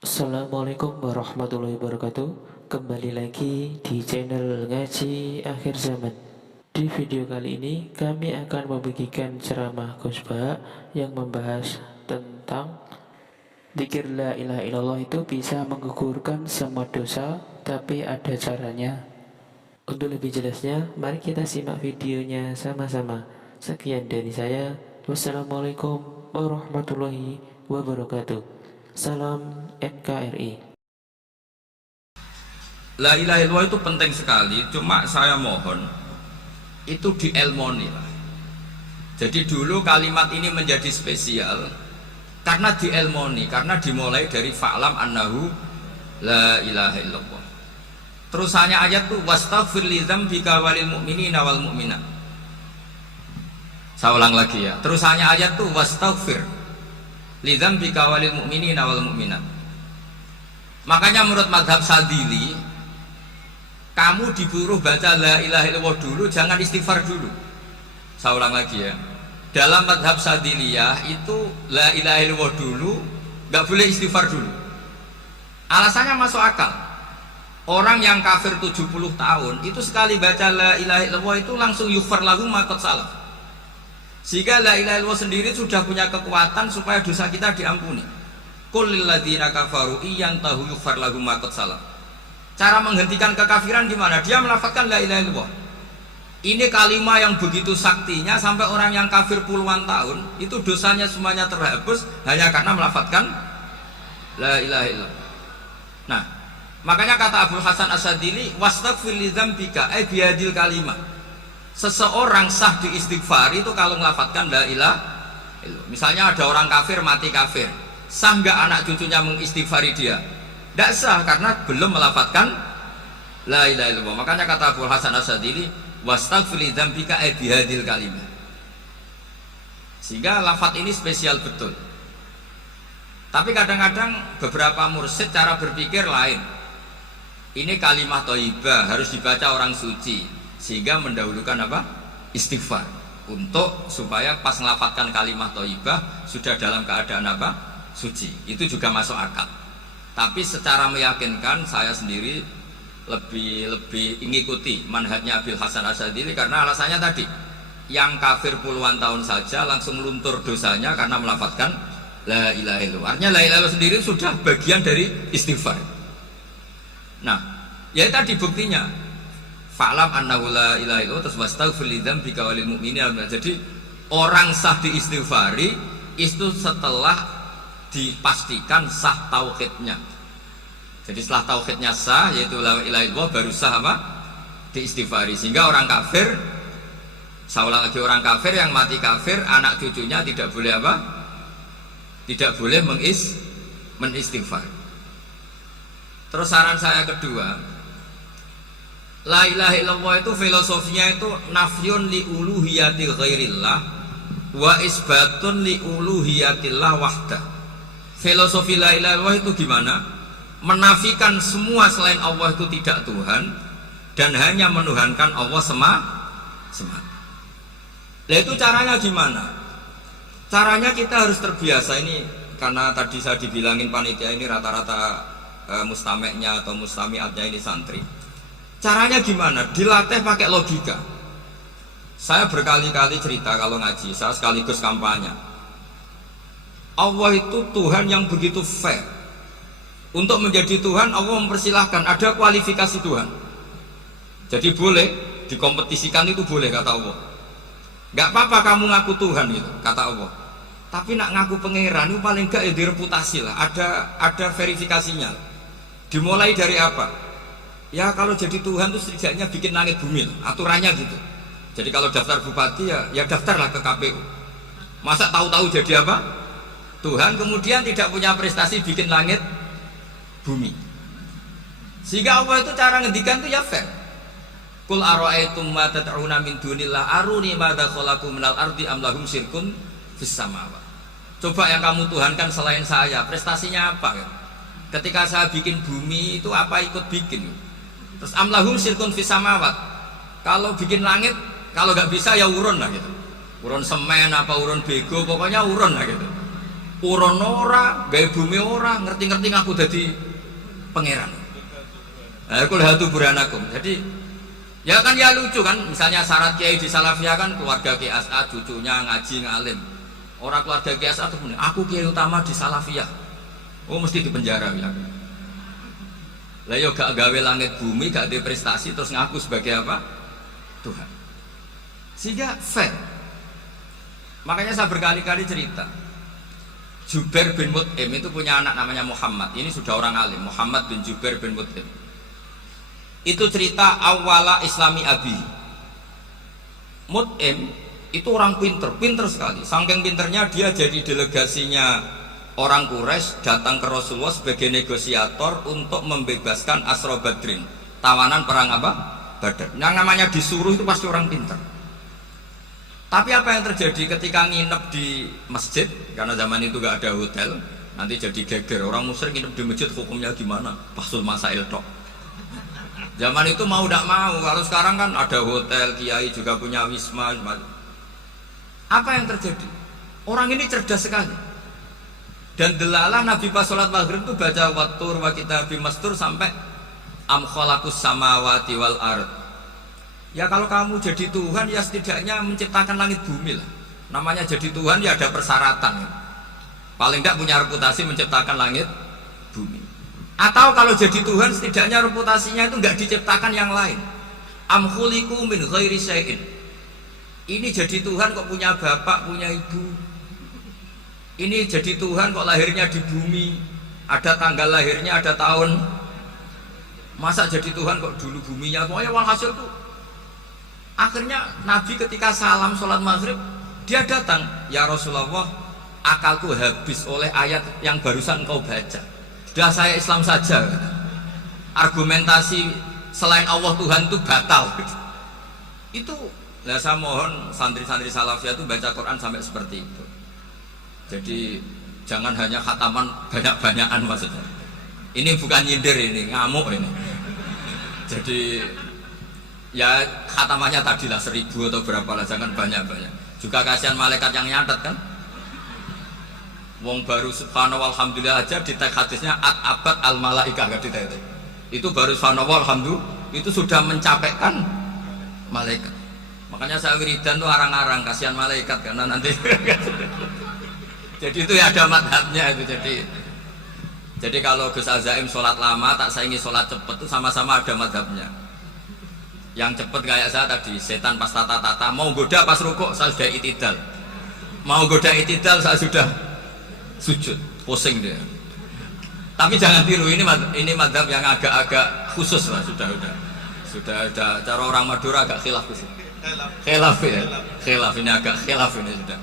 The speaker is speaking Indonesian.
Assalamualaikum warahmatullahi wabarakatuh. Kembali lagi di channel Ngaji Akhir Zaman. Di video kali ini kami akan membagikan ceramah khutbah yang membahas tentang zikir la ilaha illallah itu bisa menggugurkan semua dosa, tapi ada caranya. Untuk lebih jelasnya, mari kita simak videonya sama-sama. Sekian dari saya. Wassalamualaikum warahmatullahi wabarakatuh. Salam NKRI. La ilaha illallah itu penting sekali, cuma saya mohon itu dielmoni lah. Jadi dulu kalimat ini menjadi spesial karena dielmoni, karena dimulai dari fa'lam annahu la ilaha illallah. Terusannya ayat tuh wastaghfir li dzambika walil mu'minina wal mu'minat. Saya ulang lagi ya. Terusannya ayat tuh wastaghfir li dzambika walil mu'minina wal mu'minat. Makanya menurut madhab Sadili, kamu disuruh baca la ilaha illallah dulu, jangan istighfar dulu. Saya ulang lagi ya. Dalam madhab Sadiliyah itu la ilaha illallah dulu, nggak boleh istighfar dulu. Alasannya masuk akal. Orang yang kafir 70 tahun itu sekali baca la ilaha illallah itu langsung yughfar lahu ma qad salaf. Sehingga la ilaha illallah sendiri sudah punya kekuatan supaya dosa kita diampuni. Qul lil ladzina kafaru iyantahu yughfar lahum ma qad salaf. Cara menghentikan kekafiran gimana? Dia melafazkan la ilaha illallah. Ini kalimat yang begitu saktinya sampai orang yang kafir puluhan tahun itu dosanya semuanya terhapus hanya karena melafazkan la ilaha illallah. Nah, makanya kata Abdul Hasan As-Sadili, wastaghfir li dzambika ay bihadil kalimat. Seseorang sah diistighfari itu kalau melafazkan la ilaha illallah. Misalnya ada orang kafir mati kafir, sah nggak anak cucunya mengistighfari dia? Tidak sah karena belum melafazkan la ilaha illallah. Makanya kata Abdul Hasan As-Sadili, wastaghfir li dzambika ay bihadil kalimat. Sehingga lafaz ini spesial betul. Tapi kadang-kadang beberapa mursyid cara berpikir lain. Ini kalimat thayyibah harus dibaca orang suci, sehingga mendahulukan apa? Istighfar. Untuk supaya pas melafazkan kalimat thayyibah sudah dalam keadaan apa? Suci. Itu juga masuk akal. Tapi secara meyakinkan saya sendiri lebih mengikuti manhajnya Abdul Hasan As-Sadili karena alasannya tadi, yang kafir puluhan tahun saja langsung luntur dosanya karena melafazkan la ilaha illallah. Artinya la ilaha illallah sendiri sudah bagian dari istighfar. Nah, ya tadi buktinya fa'lam annahu la ilaha illallah terus wastaghfir li dzambika walil mu'minina. Jadi orang sah diistighfari itu setelah dipastikan sah tauhidnya. Jadi setelah tauhidnya sah yaitu la ilaha illallah baru sah apa? Diistighfari. Sehingga orang kafir, saya ulang lagi, orang kafir yang mati kafir anak cucunya tidak boleh apa? Tidak boleh menistighfar. Terus saran saya kedua, la ilaha illallah itu filosofinya itu nafyun li uluhiyati ghairillah wa isbatun li uluhiyatillah wahdah. Filosofi la ilaha illallah itu gimana? Menafikan semua selain Allah itu tidak Tuhan dan hanya menuhankan Allah semata. Nah itu caranya gimana? Caranya kita harus terbiasa ini, karena tadi saya dibilangin panitia ini rata-rata mustameknya atau mustamiatnya ini santri. Caranya gimana? Dilatih pakai logika. Saya berkali-kali cerita kalau ngaji, saya sekaligus kampanye. Allah itu Tuhan yang begitu fair. Untuk menjadi Tuhan Allah mempersilahkan, ada kualifikasi Tuhan. Jadi boleh dikompetisikan, itu boleh kata Allah. Gak apa-apa kamu ngaku Tuhan gitu, kata Allah. Tapi nak ngaku pangeran itu paling gak ya direputasi lah, ada verifikasinya. Dimulai dari apa? Ya kalau jadi Tuhan itu setidaknya bikin langit bumi lah, aturannya gitu. Jadi kalau daftar bupati ya daftarlah ke KPU. Masa tahu-tahu jadi apa? Tuhan kemudian tidak punya prestasi bikin langit bumi. Sehingga Allah itu cara ngendikan itu ya fair. Qul ara'aytum ma tad'una min dunillah aruni madza khalaqu minal ardi am lahum syirkun fis samawati. Coba yang kamu tuhankan selain saya, prestasinya apa kan? Ketika saya bikin bumi itu apa ikut bikin? Terus am lahum syirkun fis samawati. Kalau bikin langit, kalau nggak bisa ya urun lah gitu. Urun semen apa urun bego, pokoknya urun lah gitu. Urun ora, gawe bumi ora, ngerti-ngerti ngaku dadi pangeran. Kul hatu burhanakum. Jadi ya kan ya lucu kan, misalnya syarat kiai di Salafiyah kan keluarga Kiai As'ad, cucunya ngaji ngalim. Orang keluarga Kiai As'ad tuh aku kiai utama di Salafiyah. Oh mesti dipenjara ya. Lah yo gak gawe langit bumi, gak ada prestasi terus ngaku sebagai apa? Tuhan. Sehingga fair. Makanya saya berkali-kali cerita. Jubair bin Mut'im itu punya anak namanya Muhammad. Ini sudah orang alim, Muhammad bin Jubair bin Mut'im. Itu cerita awala Islami Abi. Mut'im itu orang pinter sekali. Saking pinternya dia jadi delegasinya orang Quraisy datang ke Rasulullah sebagai negosiator untuk membebaskan Asra Badrin, tawanan perang apa? Badar. Yang namanya disuruh itu pasti orang pinter. Tapi apa yang terjadi ketika nginep di masjid, karena zaman itu gak ada hotel, nanti jadi geger. Orang musyrik nginep di masjid hukumnya gimana? Pasul masail tok. Zaman itu mau tidak mau, kalau sekarang kan ada hotel, kiai juga punya wisma. Apa yang terjadi? Orang ini cerdas sekali. Dan delalah Nabi pas sholat maghrib itu baca wattur wa kitabim mastur sampai am khalaqus samawati wal ard. Ya kalau kamu jadi Tuhan ya setidaknya menciptakan langit bumi lah. Namanya jadi Tuhan ya ada persyaratan. Paling tidak punya reputasi menciptakan langit bumi. Atau kalau jadi Tuhan setidaknya reputasinya itu nggak diciptakan yang lain. Am khuliqu min ghairi syai'in. Ini jadi Tuhan kok punya bapak, punya ibu. Ini jadi Tuhan kok lahirnya di bumi. Ada tanggal lahirnya, ada tahun. Masa jadi Tuhan kok dulu buminya. Pokoknya walhasil tuh. Akhirnya Nabi ketika salam sholat maghrib dia datang, ya Rasulullah, akalku habis oleh ayat yang barusan kau baca. Sudah saya Islam saja. Argumentasi selain Allah Tuhan itu batal. Itu, nah saya mohon santri-santri Salafiyah itu baca Quran sampai seperti itu. Jadi jangan hanya khataman banyak-banyakan maksudnya. Ini bukan nyindir, ini ngamuk ini. Jadi ya khatamannya tadilah 1000 atau berapa lah, jangan banyak-banyak. Juga kasihan malaikat yang nyatet kan. Wong baru subhanallah alhamdulillah aja di teks hadisnya abad al malaikah gak ditetek. Itu baru subhanallah alhamdulillah itu sudah mencapaikan malaikat. Makanya saya wiridan tuh arang-arang kasihan malaikat karena nanti jadi itu ya ada madhabnya itu. Jadi kalau Gus Azaim sholat lama tak saingi sholat cepet itu sama-sama ada madhabnya. Yang cepet kayak saya tadi, setan pas tata-tata mau goda pas rukuk saya sudah itidal, mau goda itidal saya sudah sujud, pusing dia. Tapi jangan tiru, ini madhab yang agak-agak khusus lah, sudah cara orang Madura agak khilaf khusus. Khilaf ya, khilaf ini agak khilaf ini sudah.